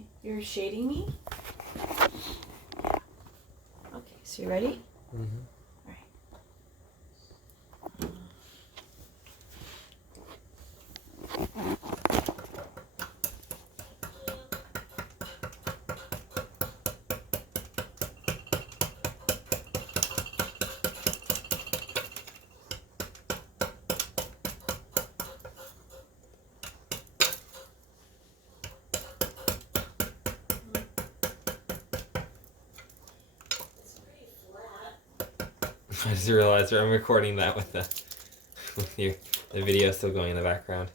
Okay. You're shading me? Yeah. Okay, so you ready? Mm-hmm. I just realized I'm recording that with the video still going in the background.